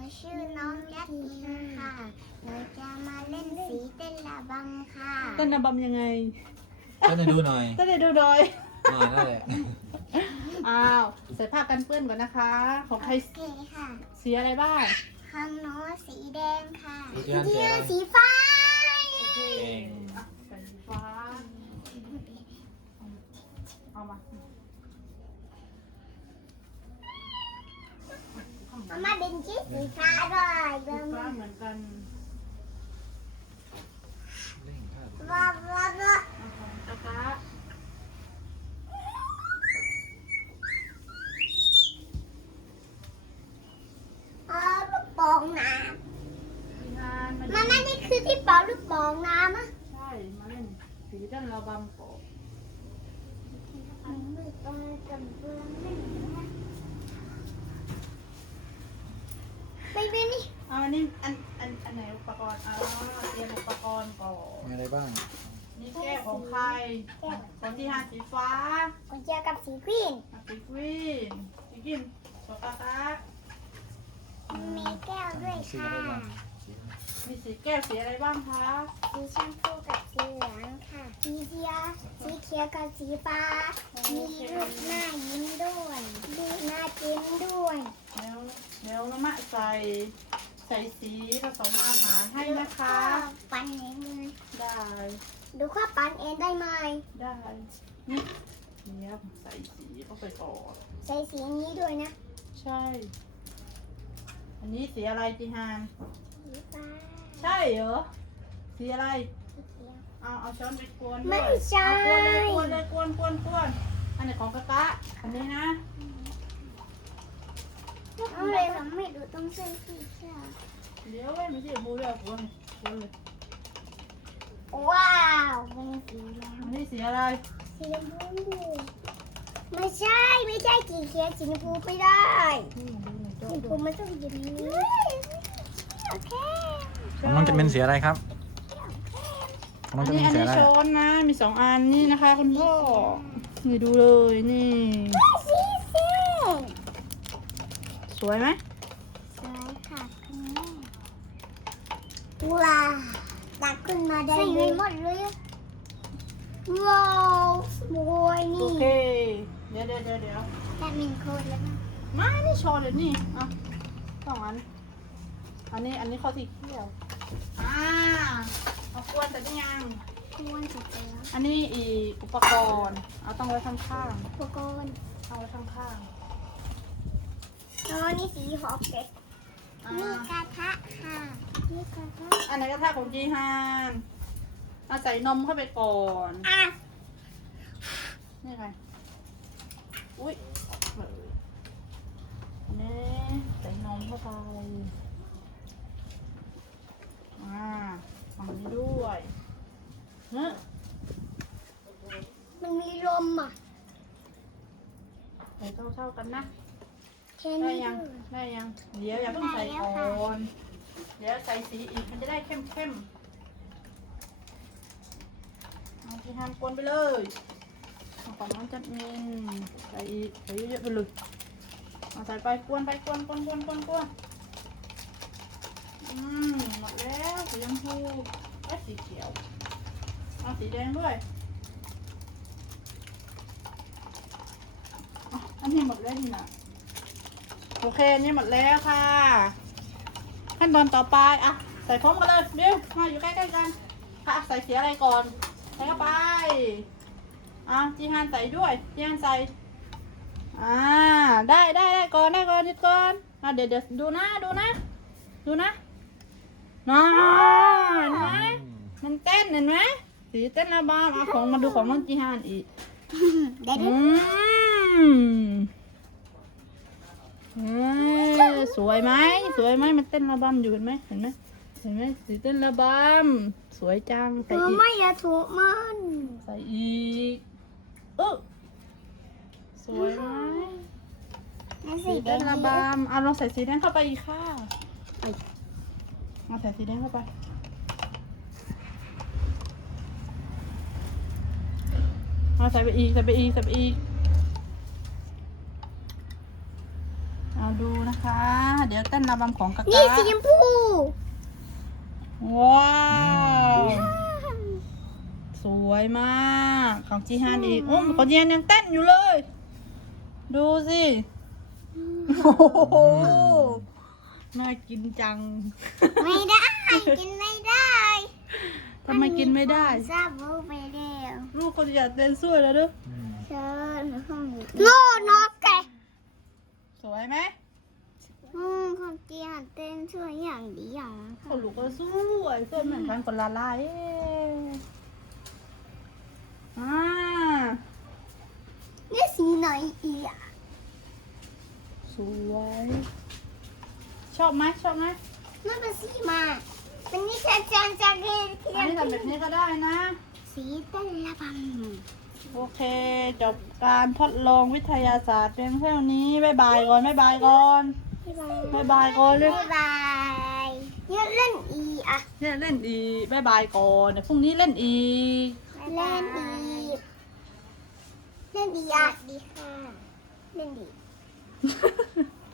ชื่อน้องยัตติค่ะหนูจะมาเล่นสีเต้นระบำค่ะเต้นระบำยังไงเต้นให้ดูหน่อยเต้นให้ดูหน่อยนั่นแหละอ้าวใส่ผ้ากันเปื้อนก่อนนะคะ ของใครโอเคค่ะสีอะไรบ้างของหนูสีแดงค่ะสีแดงสีอะไรสีฟ้าเก่งอ่ะใส่สีฟ้าเอามามาม่าเป็นชิ้นสีฟ้าด้วยสีฟ้าเหมือนกันเร่งท่าว้าวว้าวว้าวนะคะลูกโป่งน้ทีมงานำมาม่านี่คือที่เป่าลูกโป่งน้ำอ่ะใช่มาเล่นสีเต้นระบำก่อนไม่ต้องจำเป็นไม่เป็นนี่เอาอันนี้อันไหนอุปกรณ์เตรียมอุปกรณ์ก่อนมีอะไรบ้างนี่แก้วของใครของที่ห้าสีฟ้ากุญแจกับสีครีมสีกรีนสีกรีนปากกามีแก้วด้วยสีค่ะอะไรบ้างสีมีสีแก้วสีอะไรบ้างคะสีชมพูกับสีเหลืองค่ะ สีเขียวกับสีฟ้า มีรูปหน้ายิ้มด้วยรูปหน้าจิ้มด้วยแล้วน้ำมะใส่สีผสมอาหารให้นะคะปั่นเองเลยได้ดูข้าปั่นเองได้ไหมได้นี่เนี่ยใส่สีเข้าไปก่อนใส่สีนี้ด้วยนะใช่ อันนี้สีอะไรจีฮานสีฟ้าใช่เหรอสีอะไรสีเขียวเอาช้อนไปกวนด้วยไม่ใช่เอากวนเลยกวนอันไหนของกะกะอันนี้นะเอาเลยเราไม่ดูต้องใส่สีเขียวเดี๋ยวเว้ยไม่ใช่บูเดียวกวนเลยว้าวเป็นสีแดงอันนี้สีอะไรสีชมพูไม่ใช่สีเขียวสีชมพูไม่ได้นี่ดูหน่อยสีโจ๊ชมดูพูมันต้องอย่างนี้โอเคของน้องจะเป็นสีอะไรครับของน้อัองนจะนี้เป็นอันสีนี้อะไรช้อนนะ มี2 อันนี่นะคะคุณพ่อ นี่ดูเลยนี่สีเส้นสวยไหมสวยค่ะคุณแม่ว้าวตักขึ้นมาได้เลยหมดเลยว้าวสวยโอนี่เค เดี๋ยวแต่มินโคตรแล้วนะมานี่ช้อนเดี๋ยวนี่อ่ะ2 อัน อันนี้ข้อสีเขียวเอากวนแต่ได้ยังควรจะเจออันนี้อีกอุปกรณ์เอาต้องไว้ข้างอุปกรณ์ๆเอาไว้ข้างนี่สีหอกเด็กๆนี่กระทะค่ะนี่กระทะอันไหนกระทะของจีฮานเอาใส่นมเข้าไปก่อนอ่ะนี่ไงอุ้ยเลยอันนี้ใส่นมเข้าไปทำอันนี้ด้วยเฮ้ยมันมีลมอ่ะใส่เท่าๆกันนะแค่ได้นี้ยัง ได้ยัง เดี๋ยวอย่าเพิ่งใส่ก่อนเดี๋ยวใส่สีอีกมันจะได้เข้มๆเอาที่ห้ามกวนไปเลยเอาของน้องจัดมินใส่อีกใส่เยอะๆไปเลยเอาใส่ไปกวนไปกวนหมดแล้วสีชมพูและสีเขียวเอาสีแดงด้วยอ่ะอันนี้หมดแล้วนี่นะโอเคอันนี่หมดแล้วค่ะ ขั้นตอนต่อไปอ่ะใส่พร้อมกันเลยเดี๋ยวมาอยู่ใกล้ๆกันค่ะใส่สีอะไรก่อนใส่เข้าไปจีฮานใส่ด้วยจีฮานใส่ได้ก่อนหยุดก่อนเดี๋ยวดูนะน้าเห็นไหมมันเต้นเห็นไหมสีเต้นระบำของมาดูของน้องจีฮานอีกเดี๋ยวดูสวยไหมมันเต้นระบำอยู่เห็นไหมสีเต้นระบำสวยจังใส่อีกไม่อย่าถูกมันใส่อีกสวยไหมนั่นสีสีแดงระบำเอาลองใส่สีแดงเข้าไปอีกค่ะเอาใส่สีแดงเข้าไปเอาใส่ไปอีกเอาดูนะคะ เดี๋ยวเต้นระบำของกากานี่สีชมพูว้าว สวยมากของจีฮันอีกโอ้ของจีฮันยังเต้นอยู่เลย ดูสิโอ้โหน่ากินจังไม่ได้กินไม่ได้ทำไมกินไม่ได้ซาบูไปแล้วลูกคนอยากเต้นสวยแล้วเด้อเชิญห้องโน่นกแกสวยไหมของเกียร์เต้นช่วยอย่างดีอย่างคนลูกก็สวยสวยเหมือนกันคนละลายอ่านี่สีไหนอีกสวย ชอบไหมชอบไหมนั่นเป็นสีมาเป็นนี่ฉันจะเรียนอันนี้ทำแบบนี้ก็ได้นะสีเต้นระบโอเค จบการทดลองวิทยาศาสตร์เพียงเท่านี้บ๊ายบายก่อนบ๊ายบายก่อนำบ๊ายบายก่อนเลยบ๊ายบายเนี่ยเล่นอีกอ่ะเนี่ยเล่นอีกบ๊ายบายก่อนเดี๋ยวพรุ่งนี้เล่นอีกเล่นอีกเล่นอีกอ่ะดีค่ะเล่นอีก